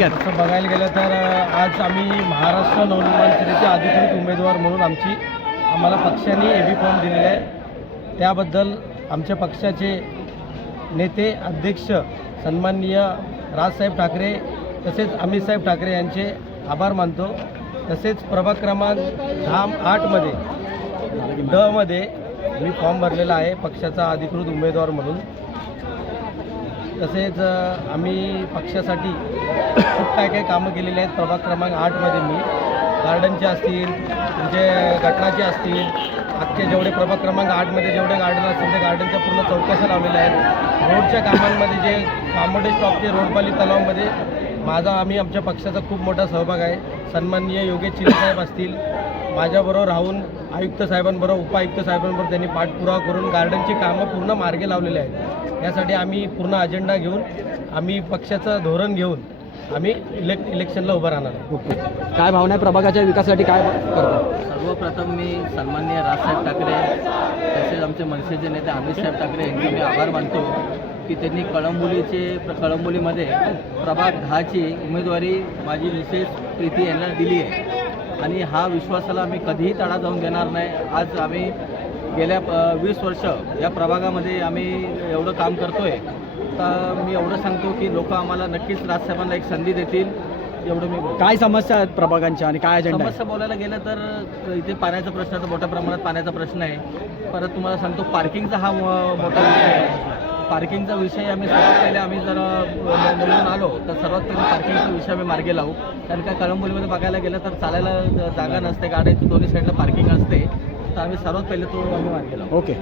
तसं बघायला गेलं तर आज आम्ही महाराष्ट्र नवनिर्माण सेनेचे अधिकृत उमेदवार म्हणून आमची आम्हाला पक्षाने ए बी फॉर्म दिलेला आहे. त्याबद्दल आमच्या पक्षाचे नेते अध्यक्ष सन्माननीय राजसाहेब ठाकरे तसेच अमितसाहेब ठाकरे यांचे आभार मानतो. तसेच प्रभाग क्रमांक दहा आठमध्ये डमध्ये मी फॉर्म भरलेला आहे पक्षाचा अधिकृत उमेदवार म्हणून. तसेच आम्ही पक्षासाठी खूप काय काय कामं केलेली आहेत. प्रभाग क्रमांक आठमध्ये मी. गार्डनचे असतील तुमचे गटनाचे असतील आजचे जेवढे प्रभाग क्रमांक आठमध्ये जेवढे गार्डन असतील त्या गार्डनच्या पूर्ण चौकशा लावलेल्या आहेत. रोडच्या कामांमध्ये जे कामोडे स्टॉपचे रोडपाली तलावमध्ये माझा आम्ही आमच्या पक्षाचा खूप मोठा सहभाग आहे. सन्माननीय योगेश चिरे साहेब असतील माझ्याबरोबर राहून आयुक्त साहेबांबरोबर उपायुक्त साहेबांबरोबर त्यांनी पाठपुरावा करून गार्डनची कामं पूर्ण मार्गे लावलेले आहेत. यासाठी आम्ही पूर्ण अजेंडा घेऊन आम्ही पक्षाचं धोरण घेऊन आम्ही इलेक् इलेक्शनला उभं राहणार ओके. काय भावना आहे प्रभागाच्या विकासासाठी? काय करता? सर्वप्रथम मी सन्माननीय राजसाहेब ठाकरे तसेच आमचे मनसेचे नेते अमितसाहेब ठाकरे यांचे मी आभार मानतो. की त्यांनी कळंबोलीचे कळंबोलीमध्ये प्रभाग दहाची उमेदवारी माझी मिसेस प्रीती यांना दिली आहे. आणि हा विश्वासाला आम्ही कधीही तडा जाऊन देणार नाही. आज आम्ही गेल्या वीस वर्ष या प्रभागामध्ये आम्ही एवढं काम करतोय. तर मी एवढं सांगतो की लोक आम्हाला नक्कीच राजसाहेबांना एक संधी देतील एवढं मी. काय समस्या आहेत प्रभागांच्या आणि काय अजेंडा आहे? समस्या बोलायला गेलं तर इथे पाण्याचा प्रश्न तर मोठ्या प्रमाणात पाण्याचा प्रश्न आहे. परत तुम्हाला सांगतो पार्किंगचा हा मो- मोठा विषय आहे. पार्किंगचा विषय आम्ही सर्वात पहिले आम्ही जर अ, निवडून आलो तर सर्वात पहिले पार्किंगचा विषय आम्ही मार्गे लावू. कारण का कळंबोलीमध्ये बघायला गेलं तर चालायला जागा नसते गाड्याची दोन्ही साईडला पार्किंग असते. तर आम्ही सर्वात पहिले तो आम्ही मार्गे लावू. ओके